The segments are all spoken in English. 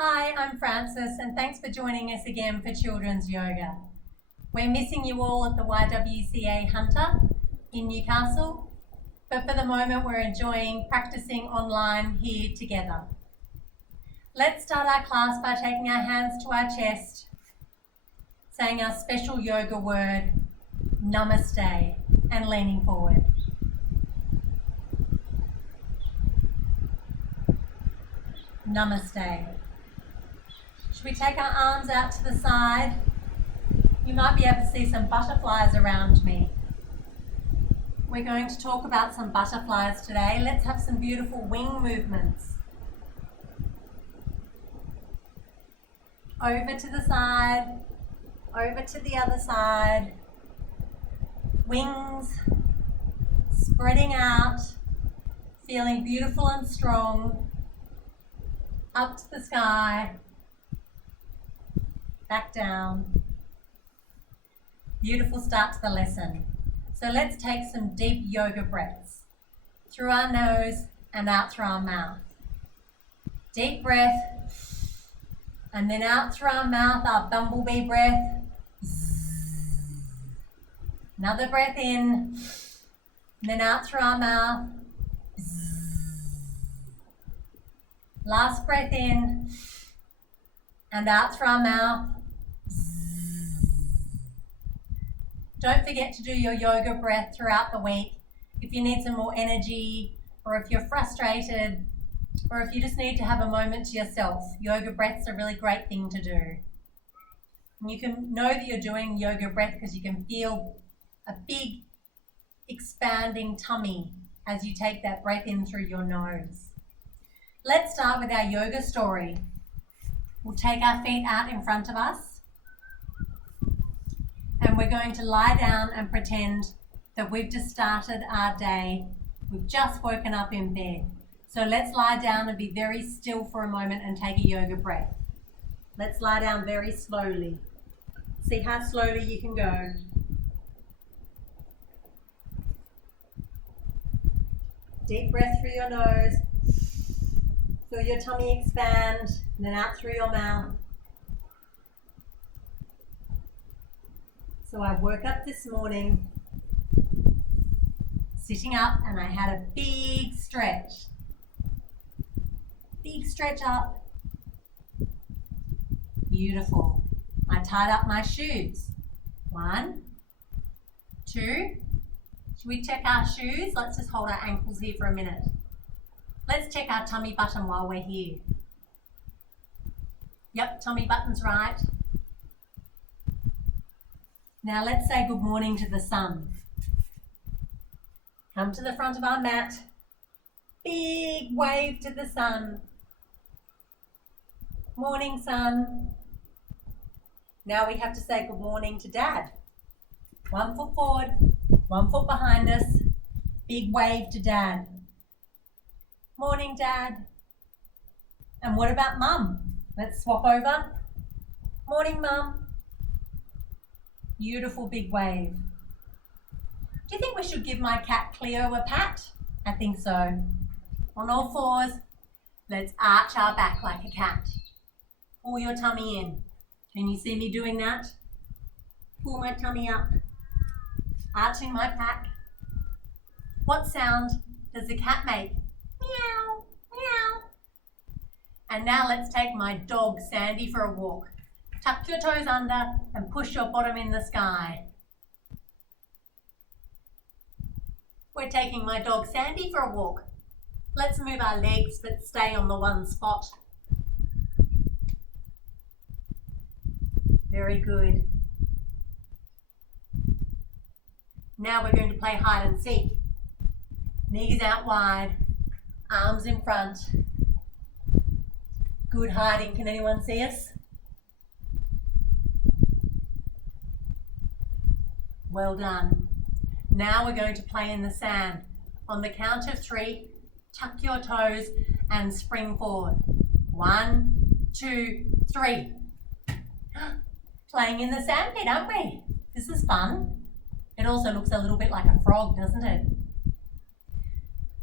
Hi, I'm Frances and thanks for joining us again for Children's Yoga. We're missing you all at the YWCA Hunter in Newcastle, but for the moment we're enjoying practicing online here together. Let's start our class by taking our hands to our chest, saying our special yoga word, Namaste, and leaning forward. Namaste. Should we take our arms out to the side? You might be able to see some butterflies around me. We're going to talk about some butterflies today. Let's have some beautiful wing movements. Over to the side, over to the other side. Wings spreading out, feeling beautiful and strong. Up to the sky. Back down. Beautiful start to the lesson. So let's take some deep yoga breaths through our nose and out through our mouth. Deep breath and then out through our mouth, our bumblebee breath. Another breath in and then out through our mouth. Last breath in and out through our mouth. Don't forget to do your yoga breath throughout the week. If you need some more energy, or if you're frustrated, or if you just need to have a moment to yourself, yoga breath's a really great thing to do. And you can know that you're doing yoga breath because you can feel a big expanding tummy as you take that breath in through your nose. Let's start with our yoga story. We'll take our feet out in front of us and we're going to lie down and pretend that we've just started our day. We've just woken up in bed. So let's lie down and be very still for a moment and take a yoga breath. Let's lie down very slowly. See how slowly you can go. Deep breath through your nose. Feel your tummy expand, and then out through your mouth. So I woke up this morning, sitting up, and I had a big stretch. Big stretch up. Beautiful. I tied up my shoes. 1, 2. Should we check our shoes? Let's just hold our ankles here for a minute. Let's check our tummy button while we're here. Yep, tummy button's right. Now let's say good morning to the sun. Come to the front of our mat. Big wave to the sun. Morning, sun. Now we have to say good morning to Dad. 1 foot forward, 1 foot behind us. Big wave to Dad. Morning, Dad. And what about Mum? Let's swap over. Morning, Mum. Beautiful big wave. Do you think we should give my cat Cleo a pat? I think so. On all fours, let's arch our back like a cat. Pull your tummy in. Can you see me doing that? Pull my tummy up. Arching my back. What sound does the cat make? Meow, meow. And now let's take my dog Sandy for a walk. Tuck your toes under and push your bottom in the sky. We're taking my dog Sandy for a walk. Let's move our legs but stay on the one spot. Very good. Now we're going to play hide and seek. Knees out wide, arms in front. Good hiding. Can anyone see us? Well done. Now we're going to play in the sand. On the count of 3, tuck your toes and spring forward. 1, 2, 3. Playing in the sandpit, aren't we? This is fun. It also looks a little bit like a frog, doesn't it?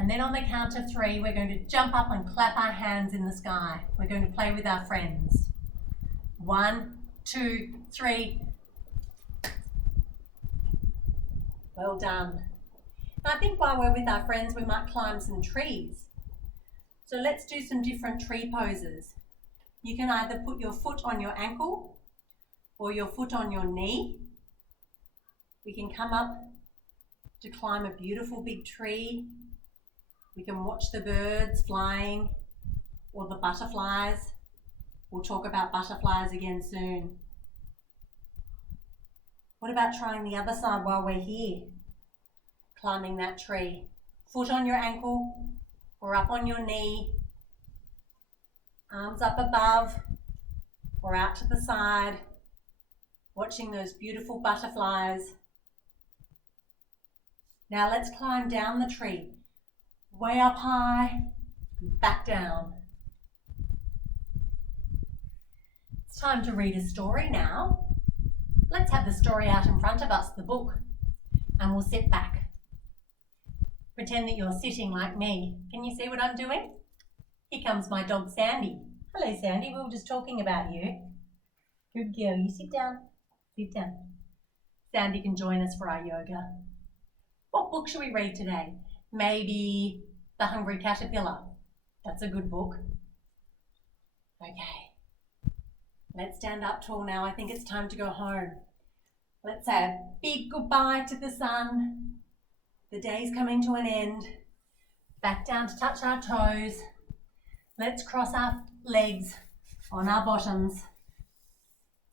And then on the count of 3, we're going to jump up and clap our hands in the sky. We're going to play with our friends. 1, 2, 3. Well done. I think while we're with our friends, we might climb some trees. So let's do some different tree poses. You can either put your foot on your ankle or your foot on your knee. We can come up to climb a beautiful big tree. We can watch the birds flying or the butterflies. We'll talk about butterflies again soon. What about trying the other side while we're here? Climbing that tree. Foot on your ankle or up on your knee. Arms up above or out to the side. Watching those beautiful butterflies. Now let's climb down the tree. Way up high, back down. It's time to read a story now. Let's have the story out in front of us, the book, and we'll sit back. Pretend that you're sitting like me. Can you see what I'm doing? Here comes my dog Sandy. Hello Sandy, we were just talking about you. Good girl, you sit down. Sit down. Sandy can join us for our yoga. What book should we read today? Maybe The Hungry Caterpillar. That's a good book. Okay. Let's stand up tall now. I think it's time to go home. Let's say a big goodbye to the sun. The day's coming to an end. Back down to touch our toes. Let's cross our legs on our bottoms.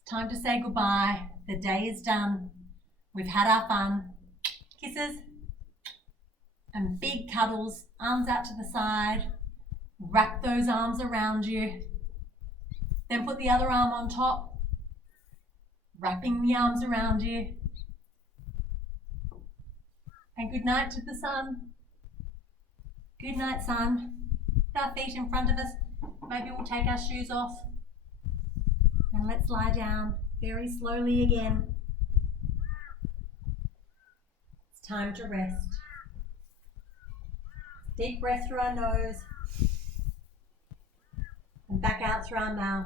Time to say goodbye. The day is done. We've had our fun. Kisses and big cuddles. Arms out to the side. Wrap those arms around you. Then put the other arm on top. Wrapping the arms around you. And good night to the sun. Good night, sun. Our feet in front of us. Maybe we'll take our shoes off. And let's lie down very slowly again. It's time to rest. Deep breath through our nose. And back out through our mouth.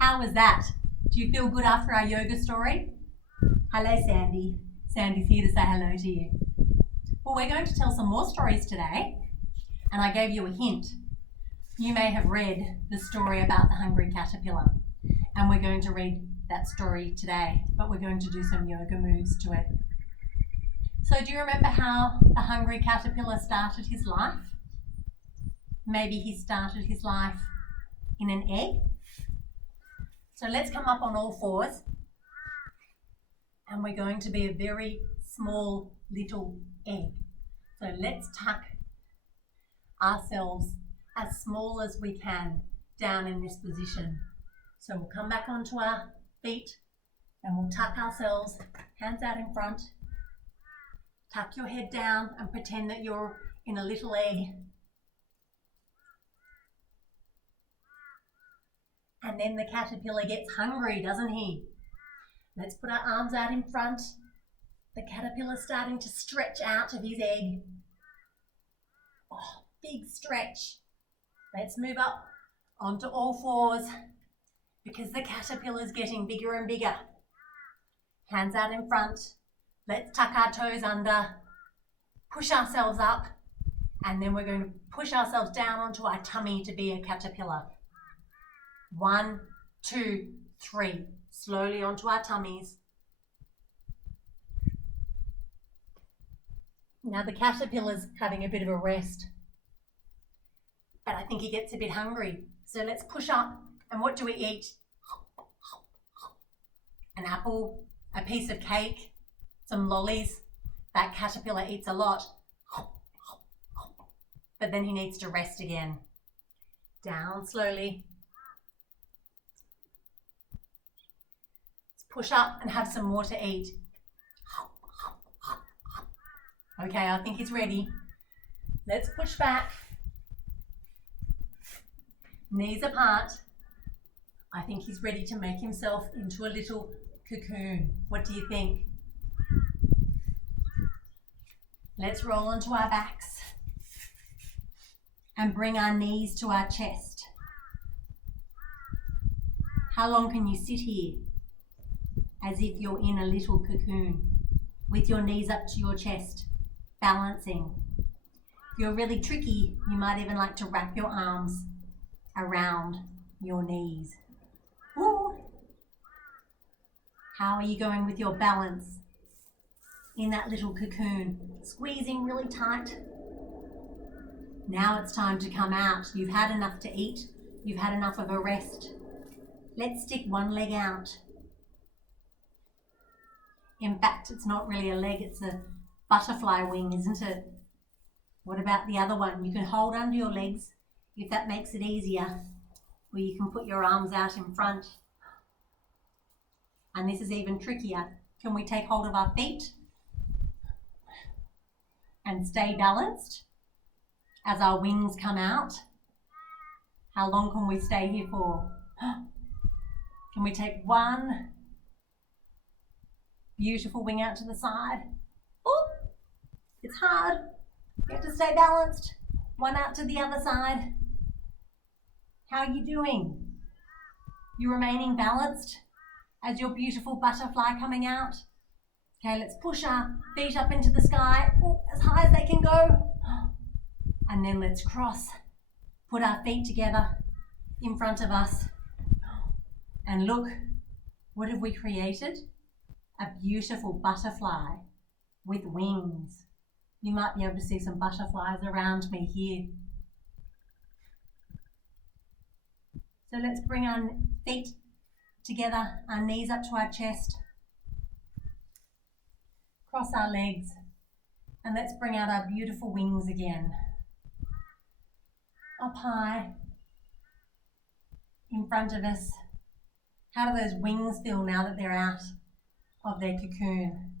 How was that? Do you feel good after our yoga story? Hello, Sandy. Sandy's here to say hello to you. Well, we're going to tell some more stories today, and I gave you a hint. You may have read the story about the hungry caterpillar, and we're going to read that story today, but we're going to do some yoga moves to it. So do you remember how the hungry caterpillar started his life? Maybe he started his life in an egg. So let's come up on all fours, and we're going to be a very small little egg. So let's tuck ourselves as small as we can down in this position. So we'll come back onto our feet and we'll tuck ourselves, hands out in front. Tuck your head down and pretend that you're in a little egg. And then the caterpillar gets hungry, doesn't he? Let's put our arms out in front. The caterpillar's starting to stretch out of his egg. Oh, big stretch. Let's move up onto all fours because the caterpillar's getting bigger and bigger. Hands out in front. Let's tuck our toes under, push ourselves up, and then we're going to push ourselves down onto our tummy to be a caterpillar. 1, 2, 3. Slowly onto our tummies. Now the caterpillar's having a bit of a rest, but I think he gets a bit hungry. So let's push up, and what do we eat? An apple, a piece of cake, some lollies. That caterpillar eats a lot, but then he needs to rest again. Down slowly. Push up and have some more to eat. Okay, I think he's ready. Let's push back. Knees apart. I think he's ready to make himself into a little cocoon. What do you think? Let's roll onto our backs and bring our knees to our chest. How long can you sit here as if you're in a little cocoon with your knees up to your chest, balancing? If you're really tricky, you might even like to wrap your arms around your knees. Woo! How are you going with your balance in that little cocoon? Squeezing really tight. Now it's time to come out. You've had enough to eat. You've had enough of a rest. Let's stick one leg out. In fact, it's not really a leg, it's a butterfly wing, isn't it? What about the other one? You can hold under your legs if that makes it easier, or you can put your arms out in front. And this is even trickier. Can we take hold of our feet and stay balanced as our wings come out? How long can we stay here for? Can we take one beautiful wing out to the side? Oh, it's hard. You have to stay balanced. One out to the other side. How are you doing? You remaining balanced as your beautiful butterfly coming out? Okay, let's push our feet up into the sky, as high as they can go. And then let's cross. Put our feet together in front of us. And look, what have we created? A beautiful butterfly with wings. You might be able to see some butterflies around me here. So let's bring our feet together, our knees up to our chest. Cross our legs. And let's bring out our beautiful wings again. Up high, in front of us. How do those wings feel now that they're out of their cocoon?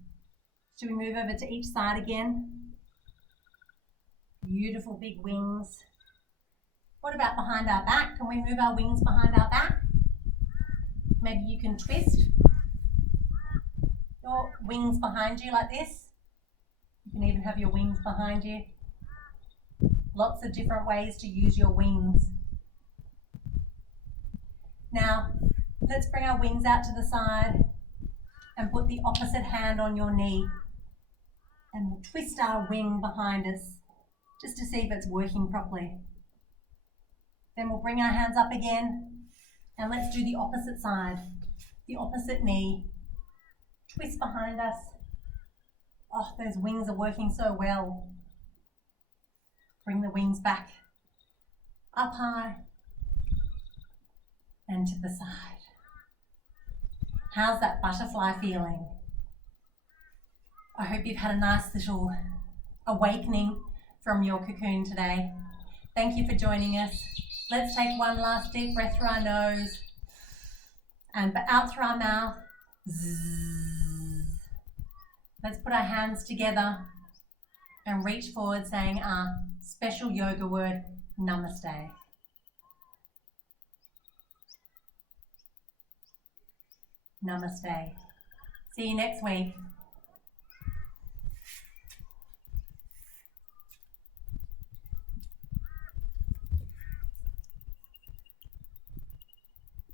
Should we move over to each side again? Beautiful big wings. What about behind our back? Can we move our wings behind our back? Maybe you can twist your wings behind you like this. You can even have your wings behind you. Lots of different ways to use your wings. Now, let's bring our wings out to the side and put the opposite hand on your knee. And we'll twist our wing behind us just to see if it's working properly. Then we'll bring our hands up again and let's do the opposite side, the opposite knee. Twist behind us. Oh, those wings are working so well. Bring the wings back, up high and to the side. How's that butterfly feeling? I hope you've had a nice little awakening from your cocoon today. Thank you for joining us. Let's take one last deep breath through our nose and out through our mouth. Zzz. Let's put our hands together and reach forward saying our special yoga word, namaste. Namaste. See you next week.